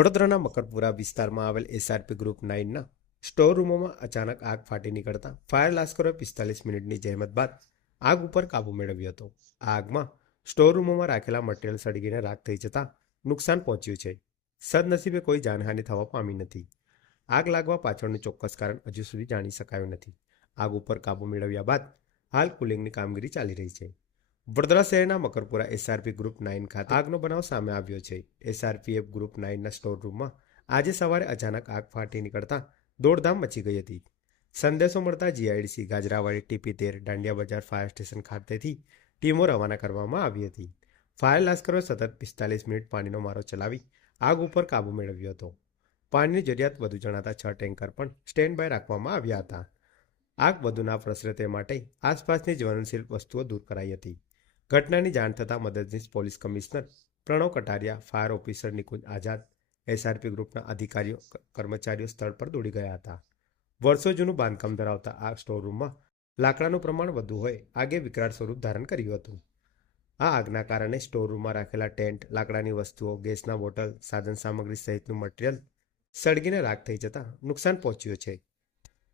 વડોદરાના મકરપુરા વિસ્તારમાં આવેલ એસઆરપી ગ્રુપ નાઇનના સ્ટોર રૂમોમાં અચાનક આગ ફાટી નીકળતા ફાયર લાસ્કરોએ પિસ્તાલીસ મિનિટની જહેમત બાદ આગ ઉપર કાબૂ મેળવ્યો હતો. આ આગમાં સ્ટોર રૂમોમાં રાખેલા મટીરિયલ સળગીને રાખ થઈ જતાં નુકસાન પહોંચ્યું છે. સદનસીબે કોઈ જાનહાનિ થવા પામી નથી. આગ લાગવા પાછળનું ચોક્કસ કારણ હજુ સુધી જાણી શકાયું નથી. આગ ઉપર કાબૂ મેળવ્યા બાદ હાલ કુલિંગની કામગીરી ચાલી રહી છે. વડોદરા શહેરના મકરપુરા એસઆરપી ગ્રુપ નાઇન ખાતે આગનો બનાવ સામે આવ્યો છે. એસઆરપીએફ ગ્રુપ નાઇનના સ્ટોર રૂમમાં આજે સવારે અચાનક આગ ફાટી નીકળતા દોડધામ મચી ગઈ હતી. સંદેશો મળતા જીઆઈડીસી ગાજરાવાડી ટીપી તેર, દાંડિયા બજાર ફાયર સ્ટેશન ખાતેથી ટીમો રવાના કરવામાં આવી હતી. ફાયર લાશ્કરોએ સતત પિસ્તાલીસ મિનિટ પાણીનો મારો ચલાવી આગ ઉપર કાબૂ મેળવ્યો હતો. પાણીની જરૂરિયાત વધુ જણાતા છ ટેન્કર પણ સ્ટેન્ડ બાય રાખવામાં આવ્યા હતા. આગ વધુ ના પ્રસરે તે માટે આસપાસની જ્વલનશીલ વસ્તુઓ દૂર કરાઈ હતી. ઘટનાની જાણ થતાં મદદનીશ police commissioner Pranav Kataria, fire officer Nikunj Azad, SRP ગ્રુપના અધિકારીઓ કર્મચારીઓ સ્થળ પર દોડી ગયા હતા. વર્ષો જૂનું બાંધકામ ધરાવતા આ સ્ટોર રૂમમાં લાકડાનું પ્રમાણ વધુ હોય, આગે વિકરાળ સ્વરૂપ ધારણ કર્યું હતું. આ આગના કારણે સ્ટોર રૂમમાં રાખેલા ટેન્ટ, લાકડાની વસ્તુઓ, ગેસના બોટલ, સાધન સામગ્રી સહિતનું મટીરિયલ સળગીને રાખ થઈ જતાં નુકસાન પહોંચ્યું છે.